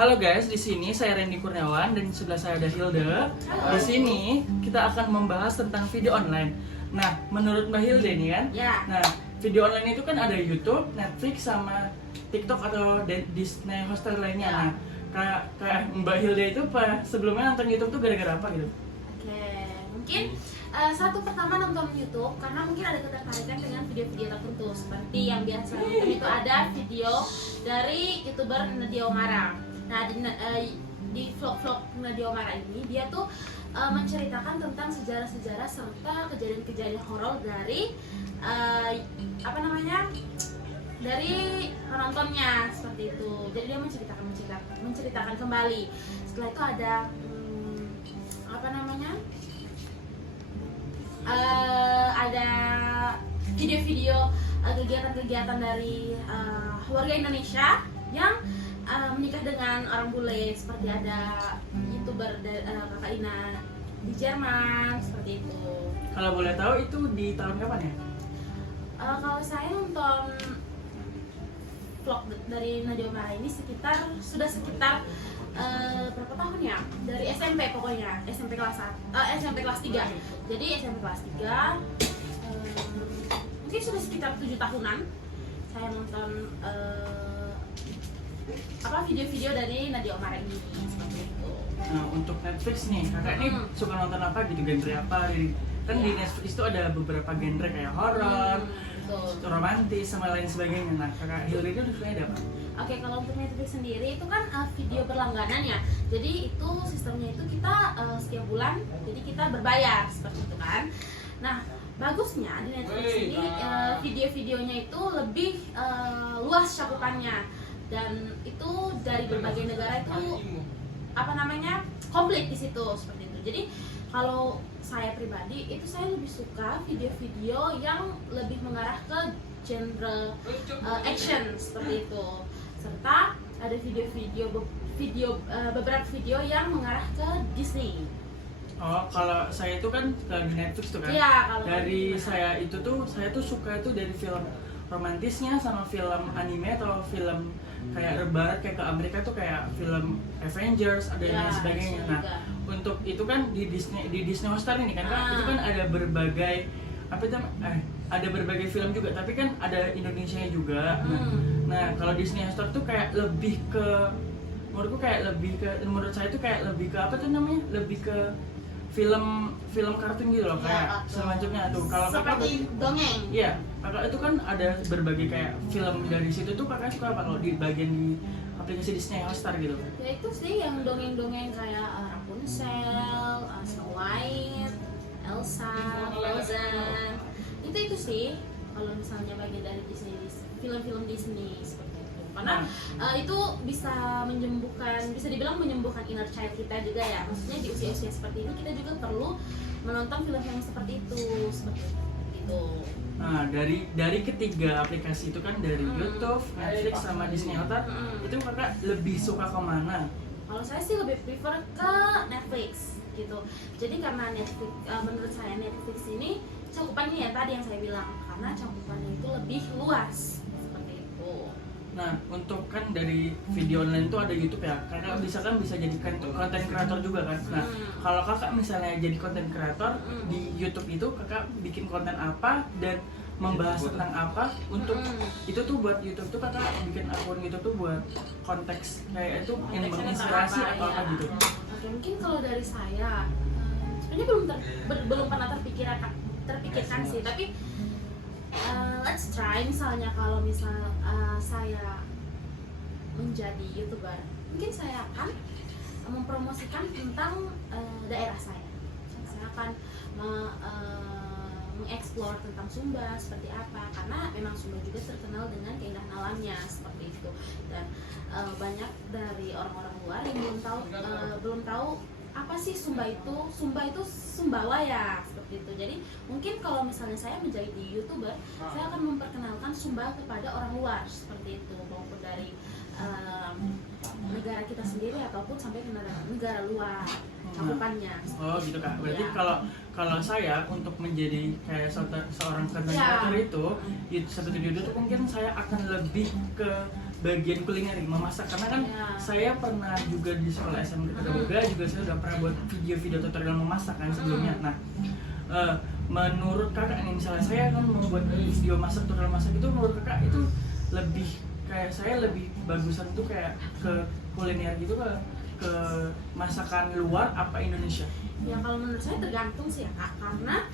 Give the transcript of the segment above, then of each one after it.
Halo guys, di sini saya Randy Kurniawan dan di sebelah saya ada Hilda. Di sini kita akan membahas tentang video online. Nah, menurut Mbak Hilda ini kan, Ya. nah video online itu kan ada YouTube, Netflix, sama TikTok atau Disney Hotstar lainnya. Ya. Nah, kayak Mbak Hilda itu sebelumnya nonton YouTube tuh gara-gara apa gitu? Oke, mungkin satu pertama nonton YouTube karena mungkin ada ketertarikan dengan video-video tertentu seperti yang biasa nonton itu ada video dari YouTuber Nadia Oomara. Nah, di vlog-vlog Nadia Oomara ini dia tuh menceritakan tentang sejarah-sejarah serta kejadian-kejadian horor dari dari penontonnya seperti itu. Jadi dia menceritakan kembali. Setelah itu ada ada video-video kegiatan-kegiatan dari warga Indonesia yang menikah dengan orang bule, seperti ada YouTuber Kakak Ina di Jerman seperti itu. Kalau boleh tahu itu di tahun kapan ya? Kalau saya nonton vlog dari Nadia Oomara ini sudah sekitar berapa tahun ya? Dari SMP pokoknya, SMP kelas 3. Jadi SMP kelas 3 mungkin sudah sekitar 7 tahunan saya nonton video-video dari Nadia Oomara ini seperti itu. Nah, untuk Netflix nih, kakak nih suka nonton apa gitu, genre apa? Kan di Netflix itu ada beberapa genre kayak horor, romantis, sama lain sebagainya. Nah, kakak Hilda itu sukanya apa? Oke, kalau untuk Netflix sendiri itu kan video berlangganan ya. Jadi itu sistemnya itu kita setiap bulan, jadi kita berbayar seperti itu kan. Nah, bagusnya di Netflix ini video-videonya itu lebih luas cakupannya, dan itu dari berbagai negara itu komplit di situ seperti itu. Jadi kalau saya pribadi itu saya lebih suka video-video yang lebih mengarah ke genre action seperti itu, serta ada beberapa video yang mengarah ke Disney. Oh, kalau saya itu kan di Netflix tuh kan. Iya, kalau dari saya tuh suka itu dari film romantisnya sama film anime atau film kayak barat kayak ke Amerika tuh kayak film Avengers ada dan sebagainya. Nah, untuk itu kan di Disney Hotstar ini kan itu kan ada berbagai ada berbagai film juga, tapi kan ada Indonesianya juga. Nah, kalau Disney Hotstar tuh kayak lebih ke menurut saya tuh kayak lebih ke lebih ke film kartun gitu loh, kayak semacamnya tuh. Kalau seperti dongeng. Iya, kakak itu kan ada berbagai kayak film dari situ tuh, kakak suka apa kalau di bagian di aplikasi Disney Hotstar gitu? Ya itu sih yang dongeng-dongeng kayak Rapunzel, Snow White, Elsa, Frozen. Itu sih kalau misalnya bagian dari Disney, film-film Disney seperti itu. Karena itu bisa dibilang menyembuhkan inner child kita juga ya. Maksudnya di usia-usia seperti ini kita juga perlu menonton film-film seperti itu, seperti itu. Nah, dari ketiga aplikasi itu kan, dari YouTube, Netflix, sama Disney Hotstar, itu kakak lebih suka kemana? Kalau saya sih lebih prefer ke Netflix gitu. Jadi karena Netflix, menurut saya Netflix ini cakupannya ya tadi yang saya bilang, karena cakupannya itu lebih luas seperti itu. Nah, untuk kan dari video online itu ada YouTube ya, kakak bisa jadi konten kreator juga kan. Nah, kalau kakak misalnya jadi konten kreator di YouTube itu, kakak bikin konten apa dan membahas tentang apa? Untuk itu tuh buat YouTube tuh kakak bikin akun YouTube tuh buat konteks kayak itu yang menginspirasi atau apa gitu? Oke, mungkin kalau dari saya sebenarnya belum pernah terpikirkan sih, tapi let's try. Misalnya kalau saya menjadi YouTuber, mungkin saya akan mempromosikan tentang daerah saya. Saya akan mengeksplor tentang Sumba seperti apa, karena memang Sumba juga terkenal dengan keindahan alamnya seperti itu. Dan banyak dari orang-orang luar yang belum tahu apa sih Sumba itu Sumbawa ya, seperti itu. Jadi mungkin kalau misalnya saya menjadi YouTuber, saya akan memperkenalkan Sumba kepada orang luar seperti itu, maupun dari negara kita sendiri ataupun sampai ke negara luar cakupannya. Oh gitu kak. Berarti kalau saya untuk menjadi kayak seorang content creator itu seperti itu mungkin saya akan lebih ke bagian kuliner memasak, karena kan saya pernah juga di sekolah SMK Boga juga saya udah pernah buat video-video tutorial memasak kan sebelumnya. Nah, menurut kakak nih, misalnya saya kan membuat video masak, tutorial masak itu menurut kakak itu lebih kayak saya lebih bagusan tuh kayak ke kuliner gitu, ke masakan luar apa Indonesia? Ya kalau menurut saya tergantung sih ya kak, karena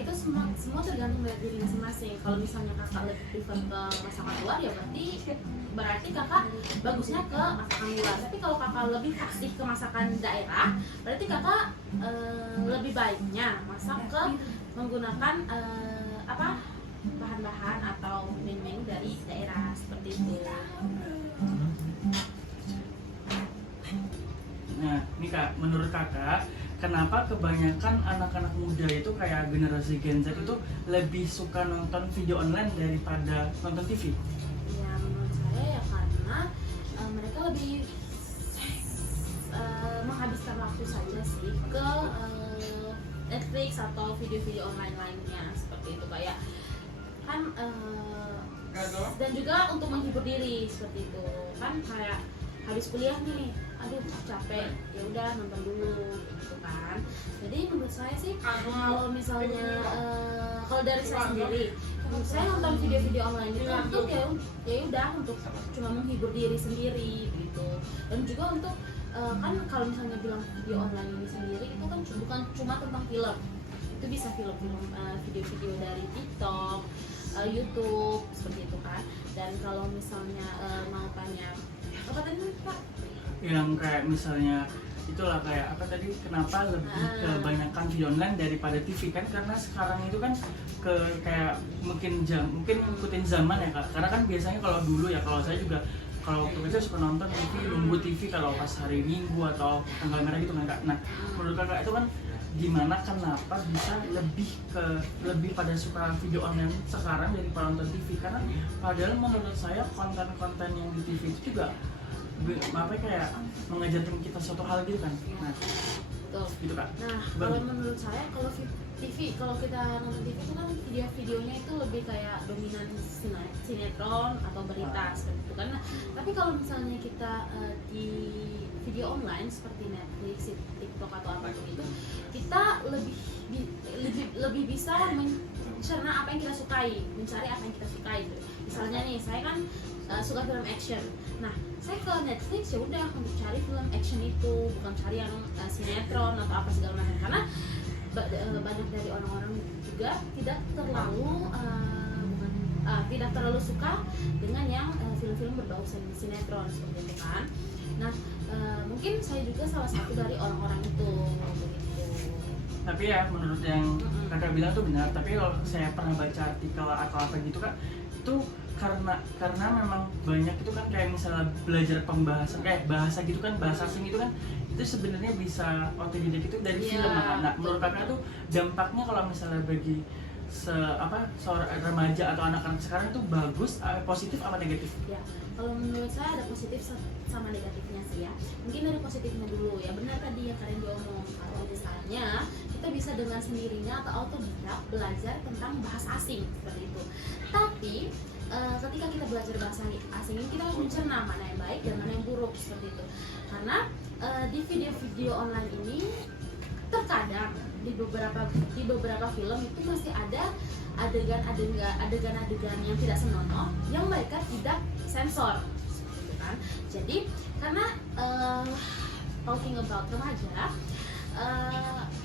itu semua tergantung dari diri masing-masing. Kalau misalnya kakak lebih prefer ke masakan luar ya berarti kakak bagusnya ke masakan luar. Tapi kalau kakak lebih fasih ke masakan daerah, berarti kakak lebih baiknya masak ke menggunakan bahan-bahan atau menu dari daerah seperti itu. Nah, ini kak, menurut kakak, kenapa kebanyakan anak-anak muda itu kayak generasi Gen Z itu lebih suka nonton video online daripada nonton TV? Ya menurut saya ya karena mereka lebih menghabiskan waktu saja sih ke Netflix atau video-video online lainnya seperti itu, kayak kan dan juga untuk menghibur diri seperti itu kan, kayak habis kuliah nih, aduh capek, ya udah nonton dulu gitu kan. Jadi menurut saya sih kalau misalnya kalau dari saya sendiri, menurut saya nonton video-video online itu untuk ya udah untuk cuma menghibur diri sendiri gitu. Dan juga untuk kan kalau misalnya bilang video online ini sendiri itu kan bukan cuma tentang film, itu bisa film-film video-video dari TikTok, YouTube seperti itu kan. Dan kalau misalnya mau tanya apa tadi Pak? Yang kayak misalnya itulah kayak apa tadi, kenapa lebih kebanyakan video online daripada TV kan, karena sekarang itu kan kayak mungkin ngikutin zaman ya kak, karena kan biasanya kalau dulu ya, kalau saya juga kalau waktu kecil suka nonton TV, nunggu TV kalau pas hari Minggu atau tanggal merah gitu kan kak. Nah, menurut kakak itu kan gimana, kenapa bisa lebih pada suka video online sekarang daripada nonton TV? Karena padahal menurut saya konten-konten yang di TV itu juga kayak mengajarkan kita suatu hal gitu kan. Nah, betul. Gitu kak. Nah, kalau menurut saya kalau TV, kalau kita nonton TV itu kan video-videonya itu lebih kayak dominan sinetron atau berita seperti itu kan. Nah, tapi kalau misalnya kita di video online seperti Netflix, TikTok atau apa itu, kita lebih bisa mencerna apa yang kita sukai, mencari apa yang kita sukai gitu. Misalnya nih, saya kan suka film action. Nah, saya ke Netflix ya udah untuk cari film action itu, bukan cari yang sinetron atau apa segala macam, karena banyak dari orang-orang juga tidak terlalu suka dengan yang film-film berbau sinetron seperti itu kan. Nah, mungkin saya juga salah satu dari orang-orang itu begitu. Tapi ya menurut yang kakak bilang tuh benar, tapi kalau saya pernah baca artikel atau apa gitu kak, itu karena memang banyak itu kan kayak misalnya belajar pembahasan kayak bahasa gitu kan, bahasa asing itu kan, itu sebenarnya bisa otodidak itu dari film kan. Nah, menurut kakak tuh dampaknya kalau misalnya bagi seorang remaja atau anak-anak sekarang itu bagus, positif apa negatif? Ya, kalau menurut saya ada positif sama negatifnya sih ya. Mungkin dari positifnya dulu ya, benar tadi yang kalian diomong, kalau misalnya kita bisa dengan sendirinya atau autodidak belajar tentang bahasa asing seperti itu. Tapi ketika kita belajar bahasa asing ini, kita harus mencerna mana yang baik dan mana yang buruk seperti itu. Karena di video-video online ini terkadang di beberapa film itu masih ada adegan-adegan yang tidak senonoh yang mereka tidak sensor gitu kan. Jadi karena talking about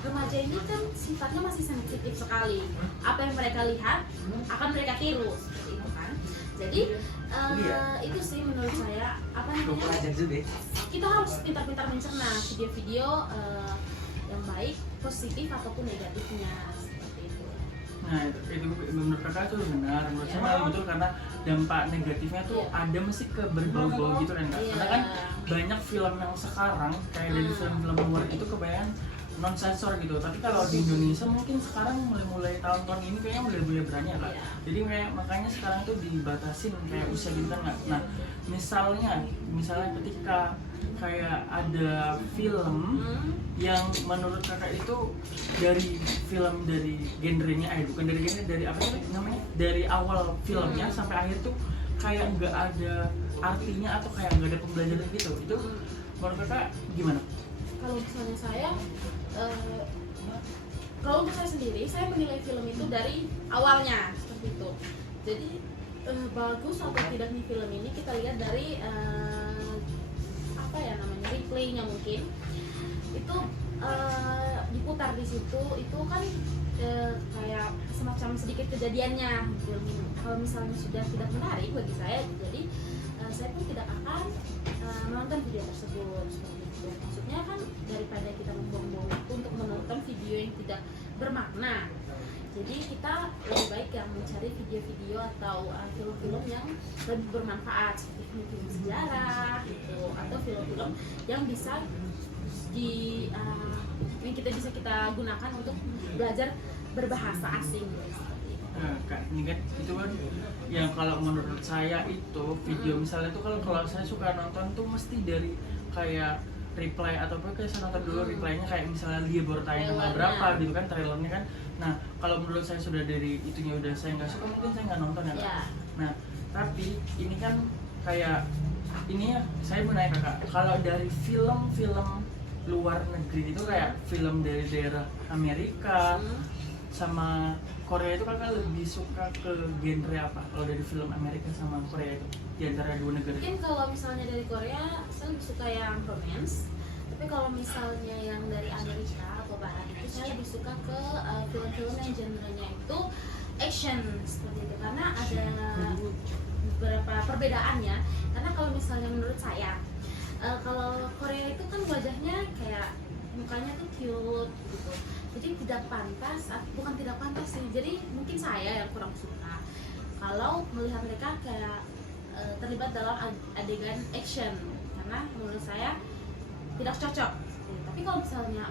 remaja ini kan sifatnya masih sensitif sekali. Apa yang mereka lihat akan mereka tiru seperti itu kan. Jadi itu sih menurut saya kita harus pintar-pintar mencerna video-video yang baik, positif ataupun negatifnya seperti itu. Nah, itu menurut kakak tuh benar, menurut saya malah betul, karena dampak negatifnya tuh ada mesti ke berbau-bau gitu kan kak. Karena kan banyak film yang sekarang kayak dari film-film luar itu kebanyakan non sensor gitu. Tapi kalau di Indonesia mungkin sekarang mulai tahun-tahun ini kayaknya mulai berani ya kak. Jadi kayak makanya sekarang tuh dibatasin kayak usia gitu kan kak. Nah, misalnya ketika kayak ada film yang menurut kakak itu dari genrenya, bukan dari genre, dari apa sih namanya, dari awal filmnya sampai akhir tuh kayak nggak ada artinya atau kayak nggak ada pembelajaran gitu. Itu menurut kakak gimana? Kalau misalnya saya, kalau untuk saya sendiri, saya menilai film itu dari awalnya seperti itu. Jadi bagus atau tidak nih film ini kita lihat dari apa ya namanya, replaynya mungkin itu diputar di situ, itu kan kayak semacam sedikit kejadiannya film ini. Kalau misalnya sudah tidak menarik bagi saya, jadi saya pun tidak akan menonton video tersebut seperti itu. Maksudnya kan daripada kita membuang-buang waktu untuk menonton video yang tidak bermakna, jadi kita lebih baik yang mencari video-video atau film-film yang lebih bermanfaat seperti film-film sejarah gitu, atau film-film yang bisa yang kita gunakan untuk belajar berbahasa asing gitu. Nah, Kak, ini kan itu kan yang kalau menurut saya itu video misalnya tuh kalau saya suka nonton tuh mesti dari kayak reply atau apa, kayak saya nonton dulu replaynya kayak misalnya dia baru tayang tanggal berapa gitu kan, trailernya kan. Nah kalau menurut saya sudah dari itunya udah saya nggak suka, mungkin saya nggak nonton ya Kak. Yeah. Nah tapi ini kan kayak ini ya, saya mau nanya Kakak, kalau dari film-film luar negeri itu kayak film dari daerah Amerika sama Korea itu kakak lebih suka ke genre apa kalau dari film Amerika sama Korea itu di antara dua negara? Mungkin kalau misalnya dari Korea saya lebih suka yang romance, tapi kalau misalnya yang dari Amerika atau Barat itu saya lebih suka ke film-film yang genrenya itu action seperti itu, karena ada beberapa perbedaannya. Karena kalau misalnya menurut saya, kalau Korea itu kan wajahnya kayak mukanya tuh cute gitu, jadi tidak pantas, bukan tidak pantas sih, jadi mungkin saya yang kurang suka kalau melihat mereka kayak terlibat dalam adegan action, karena menurut saya tidak cocok. Tapi kalau misalnya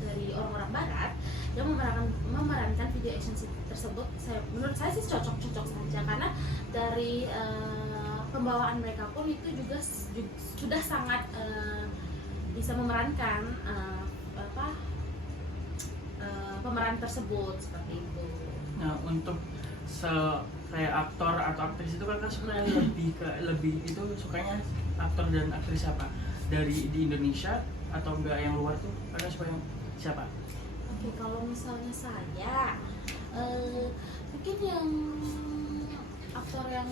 dari orang-orang Barat yang memerankan video action tersebut, menurut saya sih cocok-cocok saja, karena dari pembawaan mereka pun itu juga sudah sangat bisa memerankan pemeran tersebut seperti itu. Nah untuk kayak aktor atau aktris itu kakak suka lebih itu sukanya aktor dan aktris apa dari di Indonesia atau enggak yang luar tuh kakak suka yang siapa? Oke, kalau misalnya saya mungkin yang aktor yang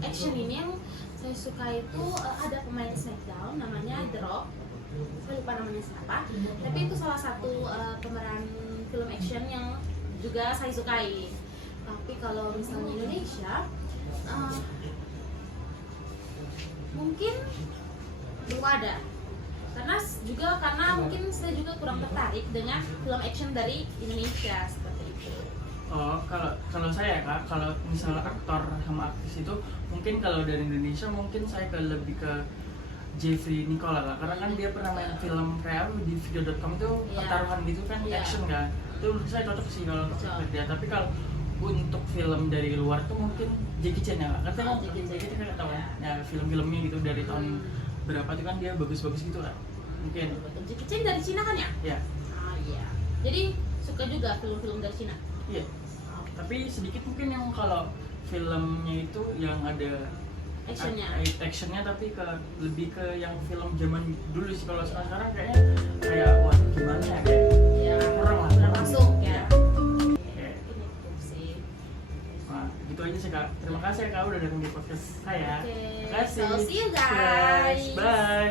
action ini yang saya suka itu ada pemain Smackdown namanya The Rock, saya lupa namanya siapa, tapi itu salah satu pemeran film action yang juga saya sukai. Tapi kalau misalnya Indonesia mungkin belum ada, karena mungkin saya juga kurang tertarik dengan film action dari Indonesia seperti itu. Oh, kalau saya Kak, kalau misalnya aktor sama aktris itu mungkin kalau dari Indonesia mungkin saya lebih ke Jeffrey Nicola Kak, karena kan dia pernah main film kayak di video.com itu pertaruhan gitu kan, action kan, itu menurut saya cocok sih kalau untuk dia. Tapi kalau untuk film dari luar tuh mungkin Jackie Chan ya Kak, katanya Jackie Chan kan tahu ya film-filmnya gitu dari tahun berapa tuh kan dia bagus-bagus gitu Kak, mungkin. Jackie Chan dari Cina kan ya? Iya. Iya. Jadi suka juga film-film dari Cina. Iya. Tapi sedikit mungkin yang kalau filmnya itu yang ada actionnya tapi lebih ke yang film zaman dulu sih. Kalau sekarang kayak wah gimana ya, kayak kurang lah, kurang masuk ya. Ini sih. Nah gitu aja sih Kak, terima kasih ya Kak udah datang di podcast saya. Terima kasih. So see you guys. Bye.